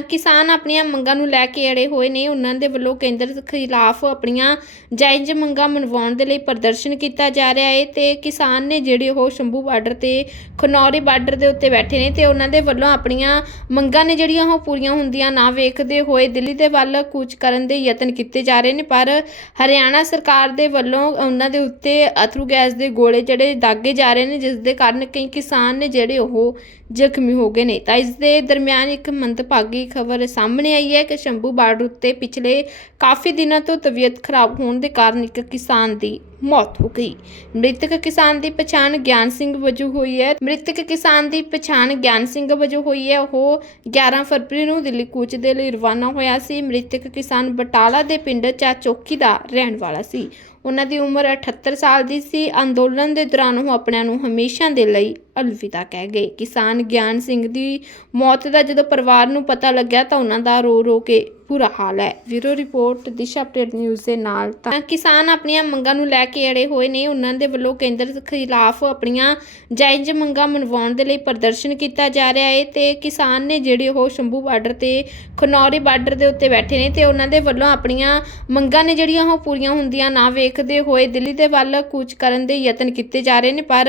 ਕਿਸਾਨ ਆਪਣੀਆਂ ਮੰਗਾਂ ਨੂੰ ਲੈ ਕੇ ਅੜੇ ਹੋਏ ਨੇ। ਉਹਨਾਂ ਦੇ ਵੱਲੋਂ ਕੇਂਦਰ ਖਿਲਾਫ ਆਪਣੀਆਂ ਜਾਇਜ਼ ਮੰਗਾਂ ਮਨਵਾਉਣ ਦੇ ਲਈ ਪ੍ਰਦਰਸ਼ਨ ਕੀਤਾ ਜਾ ਰਿਹਾ ਹੈ ਤੇ ਕਿਸਾਨ ਨੇ ਜਿਹੜੇ ਉਹ ਸ਼ੰਭੂ ਬਾਰਡਰ ਤੇ, ਖਨੌਰੀ ਬਾਰਡਰ ਦੇ ਉੱਤੇ ਬੈਠੇ ਨੇ ਤੇ ਉਹਨਾਂ ਦੇ ਵੱਲੋਂ ਆਪਣੀਆਂ ਮੰਗਾਂ ਨੇ ਜਿਹੜੀਆਂ ਉਹ ਪੂਰੀਆਂ ਹੁੰਦੀਆਂ ਨਾ ਵੇਖਦੇ ਹੋਏ ਦਿੱਲੀ ਦੇ ਵੱਲ ਕੂਚ ਕਰਨ ਦੇ ਯਤਨ ਕੀਤੇ ਜਾ ਰਹੇ ਨੇ। ਪਰ ਹਰਿਆਣਾ ਸਰਕਾਰ ਦੇ ਵੱਲੋਂ ਉਹਨਾਂ ਦੇ ਉੱਤੇ ਅਥਰੂ ਗੈਸ ਦੇ ਗੋਲੇ ਜਿਹੜੇ ਦਾਗੇ ਜਾ ਰਹੇ ਨੇ, ਜਿਸ ਦੇ ਕਾਰਨ ਕਈ ਕਿਸਾਨ ਨੇ ਜਿਹੜੇ ਉਹ ਜ਼ਖਮੀ ਹੋ ਗਏ ਨੇ। ਤਾਂ ਇਸ ਦੇ ਦਰਮਿਆਨ ਇੱਕ ਮੰਦਭਾਗੀ ਖਬਰ ਸਾਹਮਣੇ ਆਈ ਹੈ ਕਿ ਸ਼ੰਭੂ ਬਾਰਡਰ ਉੱਤੇ ਪਿਛਲੇ ਕਾਫੀ ਦਿਨਾਂ ਤੋਂ ਤਬੀਅਤ ਖਰਾਬ ਹੋਣ ਦੇ ਕਾਰਨ ਇੱਕ ਕਿਸਾਨ ਦੀ ਮੌਤ ਹੋ ਗਈ। ਮ੍ਰਿਤਕ ਕਿਸਾਨ ਦੀ ਪਛਾਣ ਗਿਆਨ ਸਿੰਘ ਵਜੋਂ ਹੋਈ ਹੈ। ਮ੍ਰਿਤਕ ਕਿਸਾਨ ਦੀ ਪਛਾਣ ਗਿਆਨ ਸਿੰਘ ਵਜੋਂ ਹੋਈ ਹੈ। ਉਹ 11 ਫਰਵਰੀ ਨੂੰ ਦਿੱਲੀ ਕੂਚ ਦੇ ਲਈ ਰਵਾਨਾ ਹੋਇਆ ਸੀ। ਮ੍ਰਿਤਕ ਕਿਸਾਨ ਬਟਾਲਾ ਦੇ ਪਿੰਡ ਚਾਚੋਕੀ ਦਾ ਰਹਿਣ ਵਾਲਾ ਸੀ। ਉਹਨਾਂ ਦੀ ਉਮਰ 78 ਸਾਲ ਦੀ ਸੀ। ਅੰਦੋਲਨ ਦੇ ਦੌਰਾਨ ਉਹ ਆਪਣਿਆਂ ਨੂੰ ਹਮੇਸ਼ਾ ਦੇ ਲਈ ਅਲਵਿਦਾ ਕਹਿ ਗਏ। ਕਿਸਾਨ ਗਿਆਨ ਸਿੰਘ ਦੀ ਮੌਤ ਦਾ ਜਦੋਂ ਪਰਿਵਾਰ ਨੂੰ ਪਤਾ ਲੱਗਿਆ ਤਾਂ ਉਹਨਾਂ ਦਾ ਰੋ ਰੋ ਕੇ ਬੁਰਾ ਹਾਲ ਹੈ। Bureau report, Disha update news ਦੇ ਨਾਲ ਤਾਂ ਕਿਸਾਨ ਆਪਣੀਆਂ ਮੰਗਾਂ ਨੂੰ ਲੈ ਕੇ ਅੜੇ ਹੋਏ ਨੇ। ਉਹਨਾਂ ਦੇ ਵੱਲੋਂ ਕੇਂਦਰ ਖਿਲਾਫ ਆਪਣੀਆਂ ਜਾਇਜ਼ ਮੰਗਾਂ ਮਨਵਾਉਣ ਦੇ ਲਈ ਪ੍ਰਦਰਸ਼ਨ ਕੀਤਾ ਜਾ ਰਿਹਾ ਹੈ ਤੇ ਕਿਸਾਨ ਨੇ ਜਿਹੜੇ ਉਹ ਸ਼ੰਭੂ ਬਾਰਡਰ ਤੇ, ਖਨੌਰੀ ਬਾਰਡਰ ਦੇ ਉੱਤੇ ਬੈਠੇ ਨੇ ਤੇ ਉਹਨਾਂ ਦੇ ਵੱਲੋਂ ਆਪਣੀਆਂ ਮੰਗਾਂ ਨੇ ਜਿਹੜੀਆਂ ਉਹ ਪੂਰੀਆਂ ਹੁੰਦੀਆਂ ਨਾ ਵੇਖਦੇ ਹੋਏ ਦਿੱਲੀ ਦੇ ਵੱਲ ਕੂਚ ਕਰਨ ਦੇ ਯਤਨ ਕੀਤੇ ਜਾ ਰਹੇ ਨੇ। ਪਰ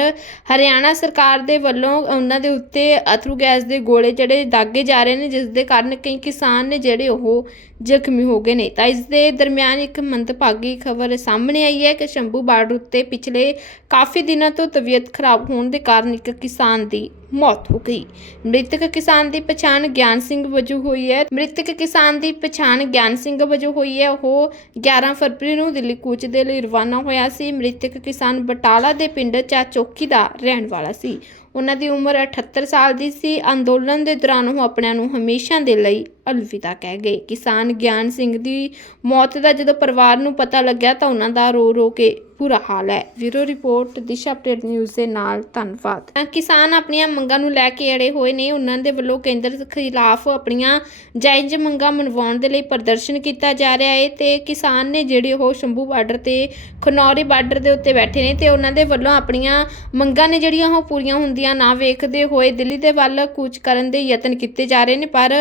ਹਰਿਆਣਾ ਸਰਕਾਰ ਦੇ ਵੱਲੋਂ ਉਹਨਾਂ ਦੇ ਉੱਤੇ ਅਥਰੂ ਗੈਸ ਦੇ ਗੋਲੇ ਜਿਹੜੇ ਦਾਗੇ ਜਾ ਰਹੇ ਨੇ, ਜਿਸ ਦੇ ਕਾਰਨ ਕਈ ਕਿਸਾਨ ਨੇ ਜਿਹੜੇ ਉਹ ਜ਼ਖਮੀ ਹੋ ਗਏ ਨੇ। ਤਾਂ ਇਸ ਦੇ ਦਰਮਿਆਨ ਇੱਕ ਮੰਦਭਾਗੀ ਖਬਰ ਸਾਹਮਣੇ ਆਈ ਹੈ ਕਿ ਸ਼ੰਭੂ ਬਾਰਡਰ ਉੱਤੇ ਪਿਛਲੇ ਕਾਫੀ ਦਿਨਾਂ ਤੋਂ ਤਬੀਅਤ ਖਰਾਬ ਹੋਣ ਦੇ ਕਾਰਨ ਇੱਕ ਕਿਸਾਨ ਦੀ ਮੌਤ ਹੋ ਗਈ। ਮ੍ਰਿਤਕ ਕਿਸਾਨ ਦੀ ਪਛਾਣ ਗਿਆਨ ਸਿੰਘ ਵਜੋਂ ਹੋਈ ਹੈ। ਮ੍ਰਿਤਕ ਕਿਸਾਨ ਦੀ ਪਛਾਣ ਗਿਆਨ ਸਿੰਘ ਵਜੋਂ ਹੋਈ ਹੈ। ਉਹ 11 ਫਰਵਰੀ ਨੂੰ ਦਿੱਲੀ ਕੂਚ ਦੇ ਲਈ ਰਵਾਨਾ ਹੋਇਆ ਸੀ। ਮ੍ਰਿਤਕ ਕਿਸਾਨ ਬਟਾਲਾ ਦੇ ਪਿੰਡ ਚਾਚੋਕੀ ਦਾ ਰਹਿਣ ਵਾਲਾ ਸੀ। ਉਹਨਾਂ ਦੀ ਉਮਰ 78 ਸਾਲ ਦੀ ਸੀ। ਅੰਦੋਲਨ ਦੇ ਦੌਰਾਨ ਉਹ ਆਪਣਿਆਂ ਨੂੰ ਹਮੇਸ਼ਾ ਦੇ ਲਈ ਅਲਵਿਦਾ ਕਹਿ ਗਏ। ਕਿਸਾਨ ਗਿਆਨ ਸਿੰਘ ਦੀ ਮੌਤ ਦਾ ਜਦੋਂ ਪਰਿਵਾਰ ਨੂੰ ਪਤਾ ਲੱਗਿਆ ਤਾਂ ਉਹਨਾਂ ਦਾ ਰੋ ਰੋ ਕੇ ਬੁਰਾ ਹਾਲ ਹੈ। ਵੀਰੋ ਰਿਪੋਰਟ, ਦਿਸ਼ਾ ਅਪਡੇਟ ਨਿਊਜ਼ ਦੇ ਨਾਲ ਧੰਨਵਾਦ। ਕਿਸਾਨ ਆਪਣੀਆਂ ਮੰਗਾਂ ਨੂੰ ਲੈ ਕੇ ਅੜੇ ਹੋਏ ਨੇ। ਉਹਨਾਂ ਦੇ ਵੱਲੋਂ ਕੇਂਦਰ ਖਿਲਾਫ ਆਪਣੀਆਂ ਜਾਇਜ਼ ਮੰਗਾਂ ਮਨਵਾਉਣ ਦੇ ਲਈ ਪ੍ਰਦਰਸ਼ਨ ਕੀਤਾ ਜਾ ਰਿਹਾ ਹੈ ਤੇ ਕਿਸਾਨ ਨੇ ਜਿਹੜੇ ਉਹ ਸ਼ੰਭੂ ਬਾਰਡਰ ਤੇ, ਖਨੌਰੀ ਬਾਰਡਰ ਦੇ ਉੱਤੇ ਬੈਠੇ ਨੇ ਤੇ ਉਹਨਾਂ ਦੇ ਵੱਲੋਂ ਆਪਣੀਆਂ ਮੰਗਾਂ ਨੇ ਜਿਹੜੀਆਂ ਉਹ ਪੂਰੀਆਂ ਹੁੰਦੀਆਂ ਨਾ ਵੇਖਦੇ ਹੋਏ ਦਿੱਲੀ ਦੇ ਵੱਲ ਕੂਚ ਕਰਨ ਦੇ ਯਤਨ ਕੀਤੇ ਜਾ ਰਹੇ ਨੇ। ਪਰ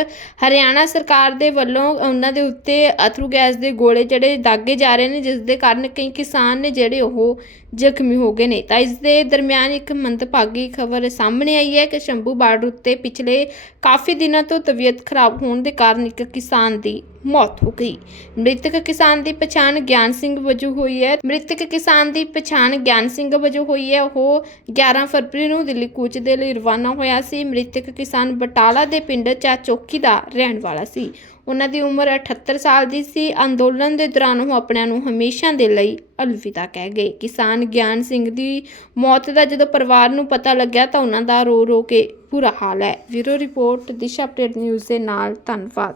ਹਰਿਆਣਾ ਸਰਕਾਰ ਦੇ ਵੱਲੋਂ ਉਹਨਾਂ ਦੇ ਉੱਤੇ ਅਥਰੂ ਗੈਸ ਦੇ ਗੋਲੇ ਜਿਹੜੇ ਦਾਗੇ ਜਾ ਰਹੇ ਨੇ, ਜਿਸ ਦੇ ਕਾਰਨ ਕਈ ਕਿਸਾਨ ਨੇ ਜਿਹੜੇ ਉਹ ਜ਼ਖਮੀ ਹੋ ਗਏ ਨੇ। ਤਾਂ ਇਸ ਦੇ ਦਰਮਿਆਨ ਇੱਕ ਮੰਦਭਾਗੀ ਖਬਰ ਸਾਹਮਣੇ ਆਈ ਹੈ ਕਿ ਸ਼ੰਭੂ ਬਾਰਡਰ ਉੱਤੇ ਪਿਛਲੇ ਕਾਫੀ ਦਿਨਾਂ ਤੋਂ ਤਬੀਅਤ ਖਰਾਬ ਹੋਣ ਦੇ ਕਾਰਨ ਇੱਕ ਕਿਸਾਨ ਦੀ ਮੌਤ ਹੋ ਗਈ। ਮ੍ਰਿਤਕ ਕਿਸਾਨ ਦੀ ਪਛਾਣ ਗਿਆਨ ਸਿੰਘ ਵਜੋਂ ਹੋਈ ਹੈ। ਮ੍ਰਿਤਕ ਕਿਸਾਨ ਦੀ ਪਛਾਣ ਗਿਆਨ ਸਿੰਘ ਵਜੋਂ ਹੋਈ ਹੈ। ਉਹ 11 ਫਰਵਰੀ ਨੂੰ ਦਿੱਲੀ ਕੂਚ ਦੇ ਲਈ ਰਵਾਨਾ ਹੋਇਆ ਸੀ। ਮ੍ਰਿਤਕ ਕਿਸਾਨ ਬਟਾਲਾ ਦੇ ਪਿੰਡ ਚਾਚੋਕੀ ਦਾ ਰਹਿਣ ਵਾਲਾ ਸੀ। ਉਹਨਾਂ ਦੀ ਉਮਰ 78 ਸਾਲ ਦੀ ਸੀ। ਅੰਦੋਲਨ ਦੇ ਦੌਰਾਨ ਉਹ ਆਪਣਿਆਂ ਨੂੰ ਹਮੇਸ਼ਾ ਦੇ ਲਈ ਅਲਵਿਦਾ ਕਹਿ ਗਏ। ਕਿਸਾਨ ਗਿਆਨ ਸਿੰਘ ਦੀ ਮੌਤ ਦਾ ਜਦੋਂ ਪਰਿਵਾਰ ਨੂੰ ਪਤਾ ਲੱਗਿਆ ਤਾਂ ਉਹਨਾਂ ਦਾ ਰੋ ਰੋ ਕੇ ਬੁਰਾ ਹਾਲ ਹੈ। Bureau report, Disha update news ਦੇ ਨਾਲ, ਧੰਨਵਾਦ।